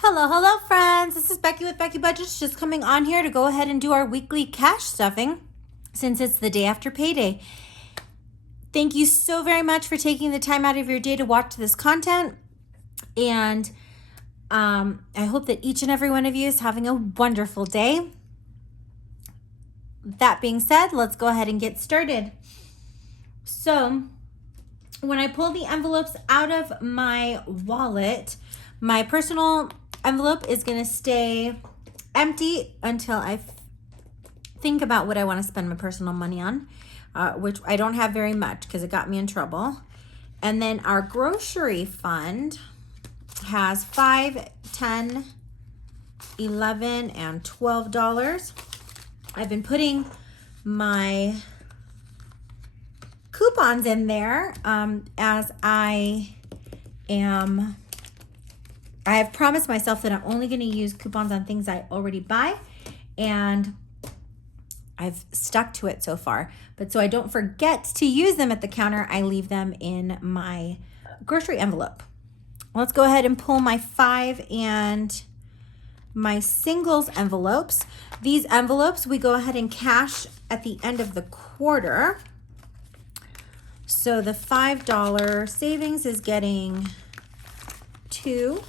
Hello, friends. This is Becky with Becky Budgets, just coming on here to go ahead and do our weekly cash stuffing since it's the day after payday. Thank you so very much for taking the time out of your day to watch this content. And I hope that each and every one of you is having a wonderful day. That being said, let's go ahead and get started. So when I pull the envelopes out of my wallet, my personal envelope is going to stay empty until I think about what I want to spend my personal money on, which I don't have very much because it got me in trouble. And then our grocery fund has $5, $10, $11, and $12. I've been putting my coupons in there as I have promised myself that I'm only going to use coupons on things I already buy, and I've stuck to it so far. But so I don't forget to use them at the counter, I leave them in my grocery envelope. Let's go ahead and pull my 5 and my singles envelopes. These envelopes we go ahead and cash at the end of the quarter. So the $5 savings is getting 2,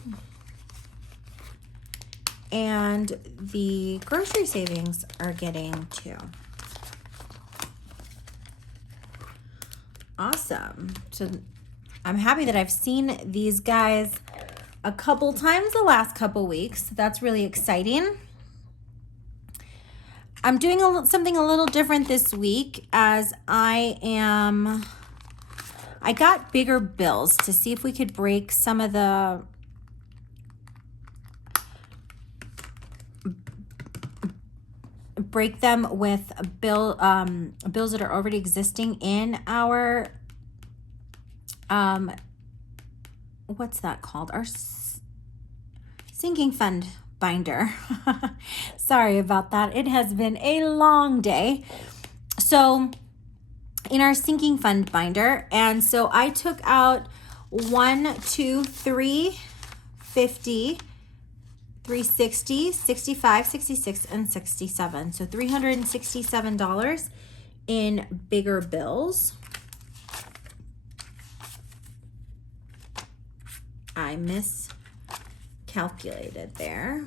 and the grocery savings are getting 2. Awesome. So I'm happy that I've seen these guys a couple times the last couple weeks. That's really exciting. I'm doing something a little different this week as I got bigger bills to see if we could break some of the them with bills that are already existing in our what's that called? Our sinking fund binder. Sorry about that. It has been a long day. So in our sinking fund binder, and so I took out 1, 2, 3, 50, 360, 65, 66, and 67. So $367 in bigger bills. I miscalculated there.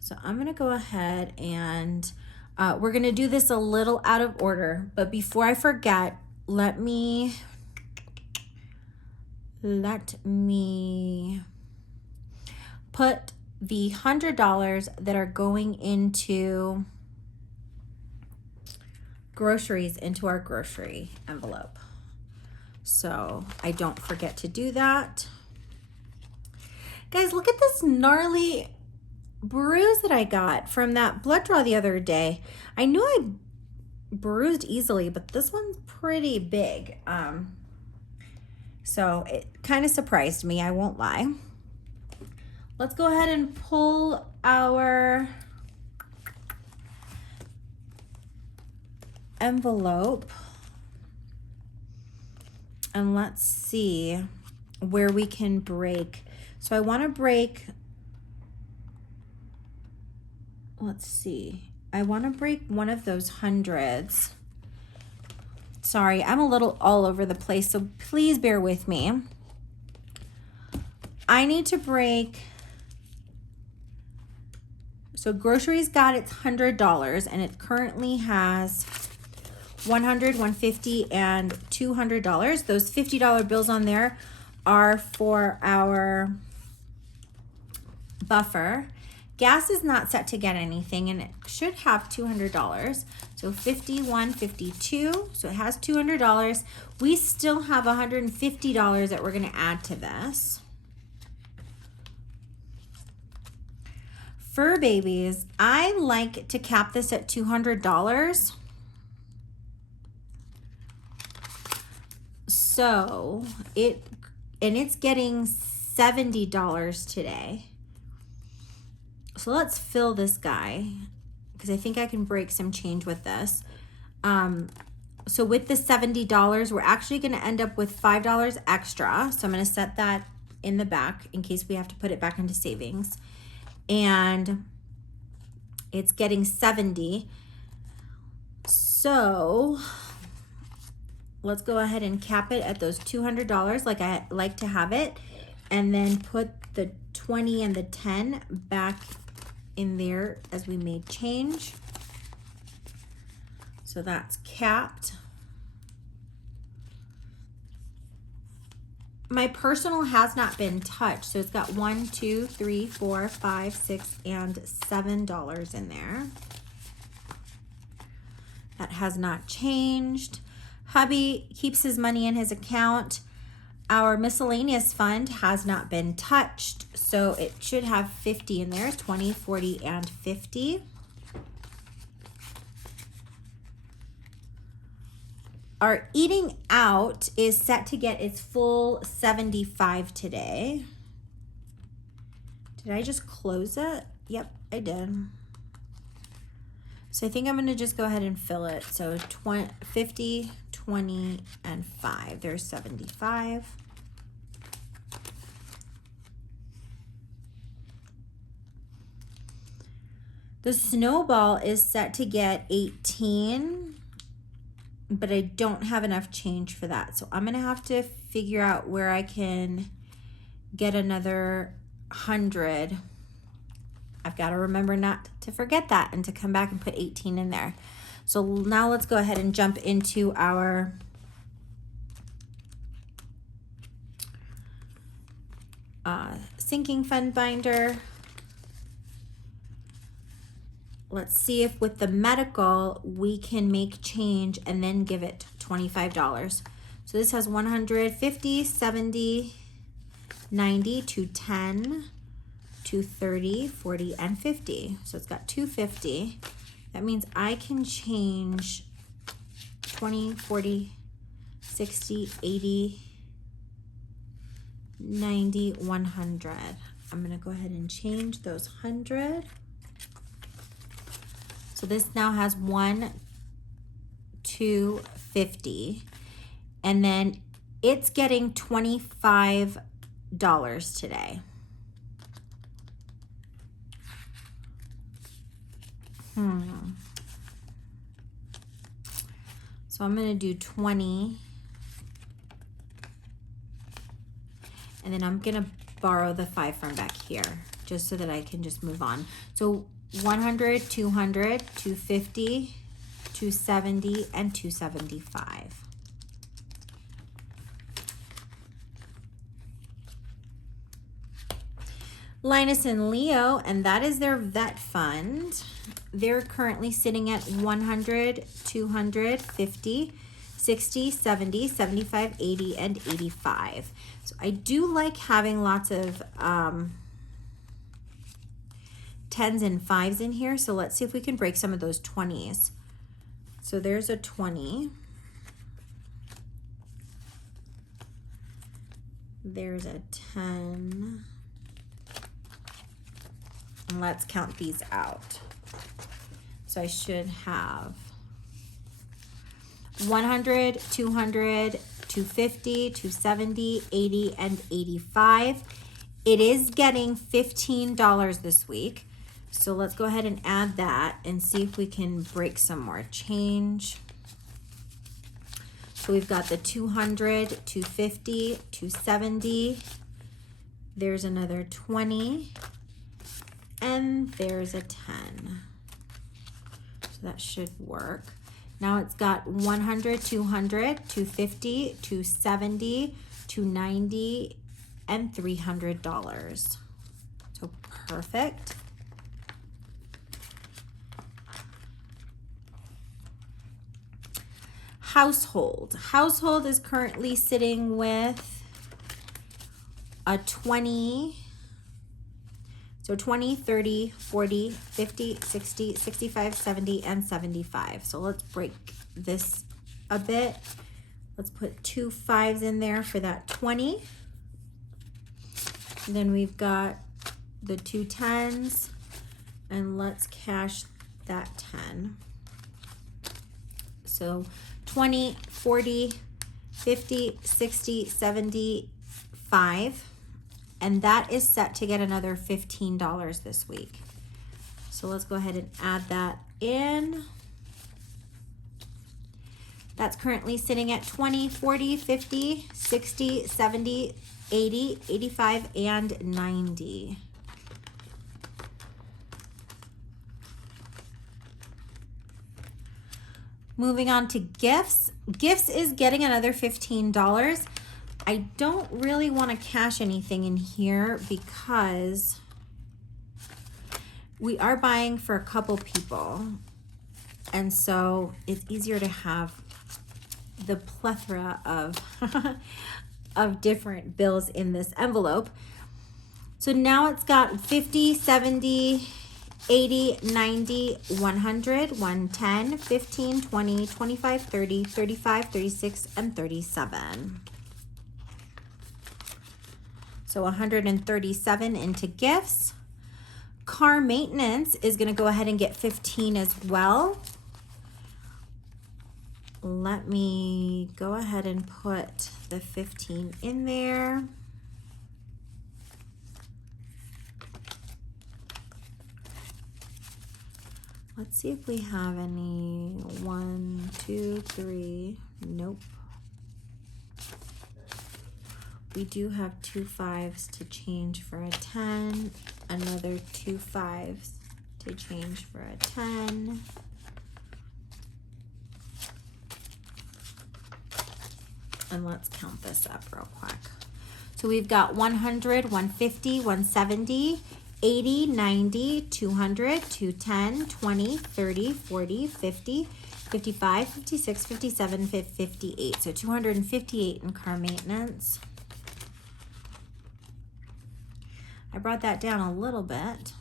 So I'm going to go ahead and we're going to do this a little out of order. But before I forget, let me put the $100 that are going into groceries into our grocery envelope, so I don't forget to do that. Guys, look at this gnarly bruise that I got from that blood draw the other day. I knew I bruised easily, but this one's pretty big. So it kind of surprised me, I won't lie. Let's go ahead and pull our envelope and let's see where we can break. So I want to break, let's see, I want to break one of those hundreds. Sorry, I'm a little all over the place, so please bear with me. I need to break, so groceries got its $100 and it currently has $100, $150, and $200. Those $50 bills on there are for our buffer. Gas is not set to get anything and it should have $200. So 51, 52, so it has $200. We still have $150 that we're going to add to this. Fur babies, I like to cap this at $200. So it's getting $70 today. So let's fill this guy because I think I can break some change with this. So with the $70, we're actually going to end up with $5 extra. So I'm going to set that in the back in case we have to put it back into savings. And it's getting 70. So let's go ahead and cap it at those $200 like I like to have it, and then put the 20 and the 10 back in there as we made change. So that's capped. My personal has not been touched, so it's got $1, $2, $3, $4, $5, $6, and $7 in there. That has not changed. Hubby keeps his money in his account. Our miscellaneous fund has not been touched, so it should have 50 in there, 20, 40, and 50. Our eating out is set to get its full 75 today. Did I just close it? Yep, I did. So I think I'm gonna just go ahead and fill it. So 50, 20, and 5. There's 75. The snowball is set to get 18, but I don't have enough change for that. So I'm gonna have to figure out where I can get another 100. I've got to remember not to forget that and to come back and put 18 in there. So now let's go ahead and jump into our sinking fund binder. Let's see if with the medical we can make change and then give it $25. So this has 150, 70, 90, 210, 230, 40, and 50. So it's got 250. That means I can change 20, 40, 60, 80, 90, 100. I'm gonna go ahead and change those 100. So this now has 1, 2, 50. And then it's getting $25 today. So I'm gonna do 20. And then I'm gonna borrow the 5 from back here just so that I can just move on. So 100, 200, 250, 270, and 275. Linus and Leo, and that is their vet fund. They're currently sitting at 100, 200, 50, 60, 70, 75, 80, and 85. So I do like having lots of 10s and 5s in here. So let's see if we can break some of those 20s. So there's a 20. There's a 10. And let's count these out. So I should have 100, 200, 250, 270, 80, and 85. It is getting $15 this week. So let's go ahead and add that and see if we can break some more change. So we've got the 200, 250, 270. There's another 20. And there's a 10. So that should work. Now it's got 100, 200, 250, 270, 290, and $300. So perfect. Household. Household is currently sitting with a 20. So 20, 30, 40, 50, 60, 65, 70, and 75. So let's break this a bit. Let's put 2 5s in there for that 20. And then we've got the 2 10s. And let's cash that 10. So 20, 40, 50, 60, 75. and that is set to get another $15 this week. So let's go ahead and add that in. That's currently sitting at 20, 40, 50, 60, 70, 80, 85, and 90. Moving on to gifts. Gifts is getting another $15. I don't really want to cash anything in here because we are buying for a couple people. And so it's easier to have the plethora of, of different bills in this envelope. So now it's got 50, 70, 80, 90, 100, 110, 15, 20, 25, 30, 35, 36, and 37. So 137 into gifts. Car maintenance is going to go ahead and get 15 as well. Let me go ahead and put the 15 in there. Let's see if we have any 1, 2, 3. Nope. We do have 2 5s to change for a 10. Another 2 5s to change for a 10. And let's count this up real quick. So we've got 100, 150, 170, 80, 90, 200, 210, 20, 30, 40, 50, 55, 56, 57, 58. So 258 in car maintenance. I brought that down a little bit.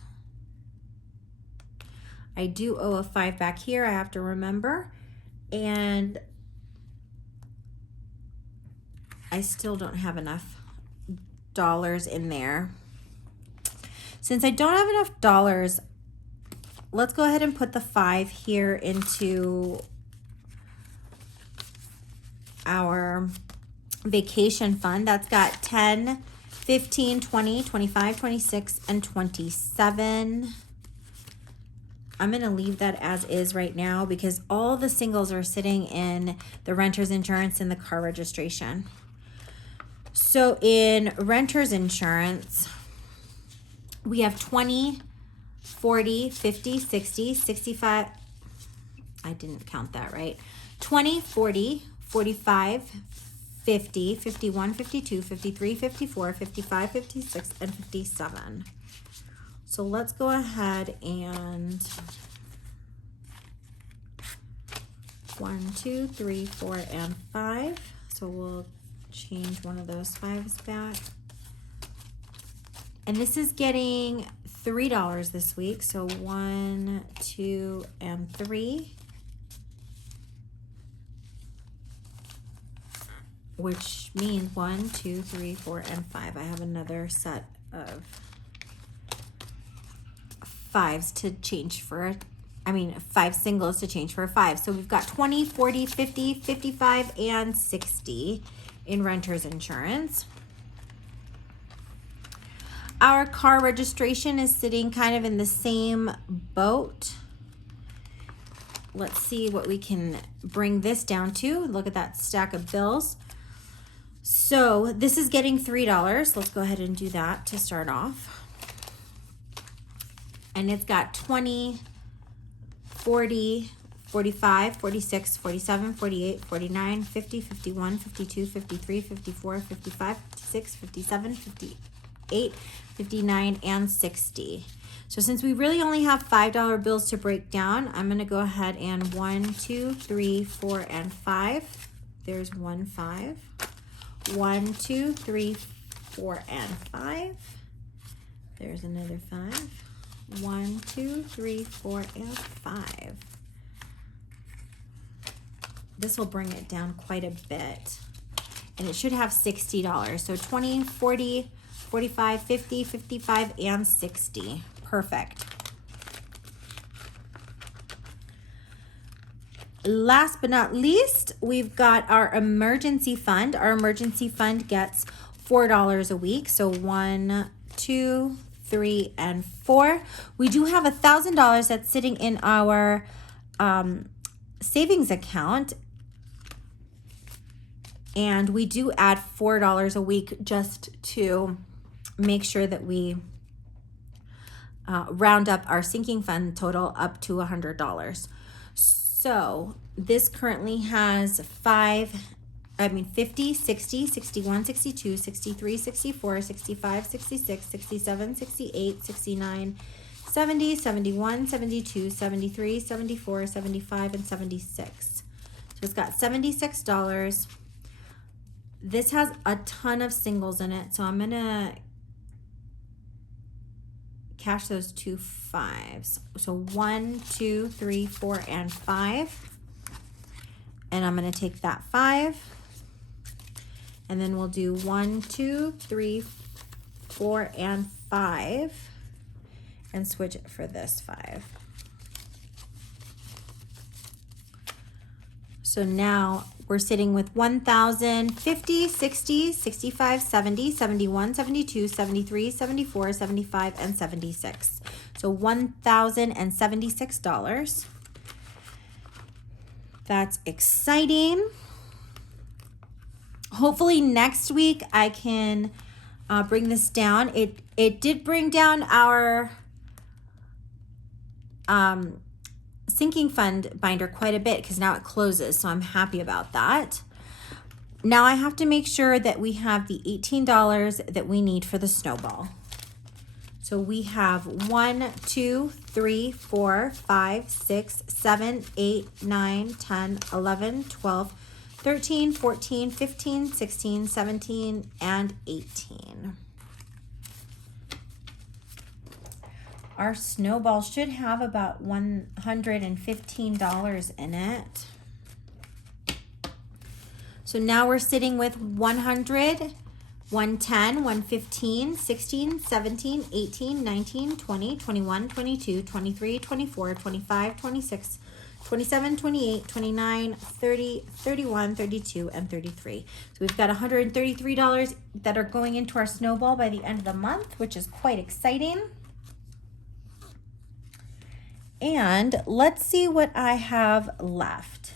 I do owe a 5 back here, I have to remember. And I still don't have enough dollars in there. Since I don't have enough dollars, let's go ahead and put the 5 here into our vacation fund. That's got 10, 15, 20, 25, 26, and 27. I'm going to leave that as is right now because all the singles are sitting in the renter's insurance and the car registration. So in renter's insurance, we have 20, 40, 50, 60, 65. I didn't count that right. 20, 40, 45, 50, 51, 52, 53, 54, 55, 56, and 57. So let's go ahead and 1, 2, 3, 4, and 5. So we'll change one of those 5s back. And this is getting $3 this week. So 1, 2, and 3. Which means 1, 2, 3, 4, and 5. I have another set of 5s to change for, 5 singles to change for a 5. So we've got 20, 40, 50, 55, and 60 in renter's insurance. Our car registration is sitting kind of in the same boat. Let's see what we can bring this down to. Look at that stack of bills. So this is getting $3. Let's go ahead and do that to start off. And it's got 20, 40, 45, 46, 47, 48, 49, 50, 51, 52, 53, 54, 55, 56, 57, 58, 59, and 60. So since we really only have $5 bills to break down, I'm going to go ahead and 1, 2, 3, 4, and 5. There's 1 5. 1, 2, 3, 4, and 5. There's another 5. 1, 2, 3, 4, and 5. This will bring it down quite a bit. And it should have $60. So 20, 40, 45, 50, 55, and 60. Perfect. Last but not least, we've got our emergency fund. Our emergency fund gets $4 a week. So 1, 2, 3, and 4. We do have $1,000 that's sitting in our savings account. And we do add $4 a week just to make sure that we round up our sinking fund total up to $100. So this currently has 50, 60, 61, 62, 63, 64, 65, 66, 67, 68, 69, 70, 71, 72, 73, 74, 75, and 76. So it's got $76. This has a ton of singles in it, so I'm going to cash those 2 5s. So 1, 2, 3, 4, and 5. And I'm going to take that 5. And then we'll do 1, 2, 3, 4, and 5. And switch it for this 5. So now we're sitting with 1,000, 50, 60, 65, 70, 71, 72, 73, 74, 75, and 76. So $1,076. That's exciting. Hopefully next week I can bring this down. It did bring down our sinking fund binder quite a bit because now it closes, so I'm happy about that. Now I have to make sure that we have the $18 that we need for the snowball. So we have 1, 2, 3, 4, 5, 6, 7, 8, 9, 10, 11, 12, 13, 14, 15, 16, 17, and 18. Our snowball should have about $115 in it. So now we're sitting with 100, 110, 115, 16, 17, 18, 19, 20, 21, 22, 23, 24, 25, 26, 27, 28, 29, 30, 31, 32, and 33. So we've got $133 that are going into our snowball by the end of the month, which is quite exciting. And let's see what I have left.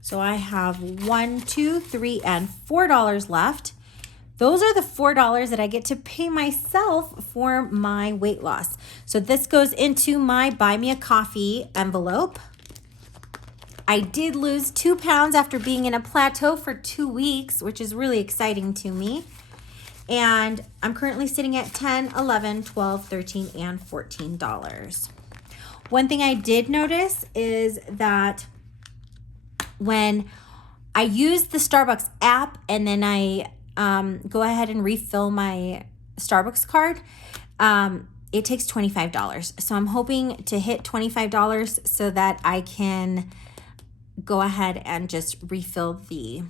So I have $1, $2, $3, and $4 left. Those are the $4 that I get to pay myself for my weight loss. So this goes into my Buy Me a Coffee envelope. I did lose 2 pounds after being in a plateau for 2 weeks, which is really exciting to me. And I'm currently sitting at $10, $11, $12, $13, and $14. One thing I did notice is that when I use the Starbucks app and then I go ahead and refill my Starbucks card, it takes $25. So I'm hoping to hit $25 so that I can go ahead and just refill the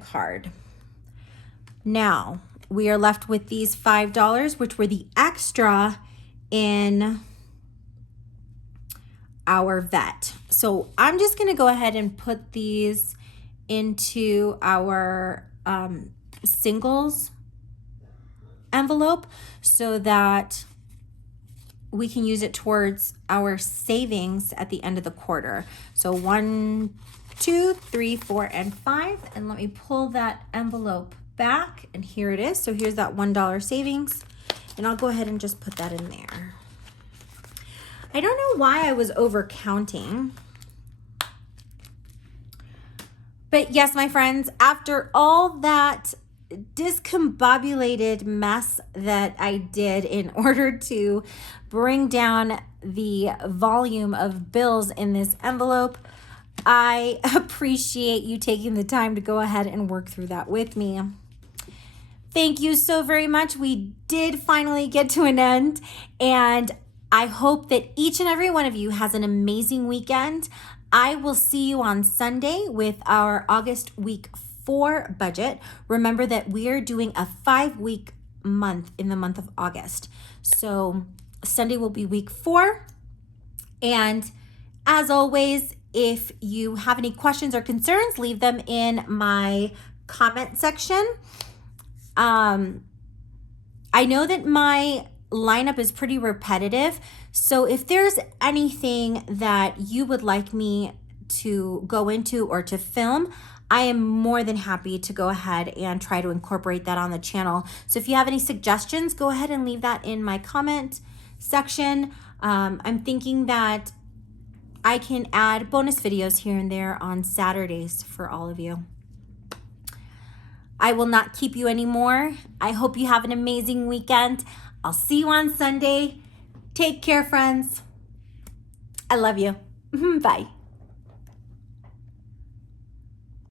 card. Now we are left with these $5, which were the extra in our vet. So I'm just going to go ahead and put these into our singles envelope so that we can use it towards our savings at the end of the quarter. So 1, 2, 3, 4, and 5. And let me pull that envelope back, and here it is. So here's that $1 savings, and I'll go ahead and just put that in there. I don't know why I was over counting. But yes, my friends, after all that discombobulated mess that I did in order to bring down the volume of bills in this envelope, I appreciate you taking the time to go ahead and work through that with me. Thank you so very much. We did finally get to an end, and I hope that each and every one of you has an amazing weekend. I will see you on Sunday with our August week 4 budget. Remember that we are doing a 5-week month in the month of August. So Sunday will be week 4. And as always, if you have any questions or concerns, leave them in my comment section. I know that my lineup is pretty repetitive, so if there's anything that you would like me to go into or to film, I am more than happy to go ahead and try to incorporate that on the channel. So if you have any suggestions, go ahead and leave that in my comment section. I'm thinking that I can add bonus videos here and there on Saturdays for all of you. I will not keep you anymore. I hope you have an amazing weekend. I'll see you on Sunday. Take care, friends. I love you. Bye.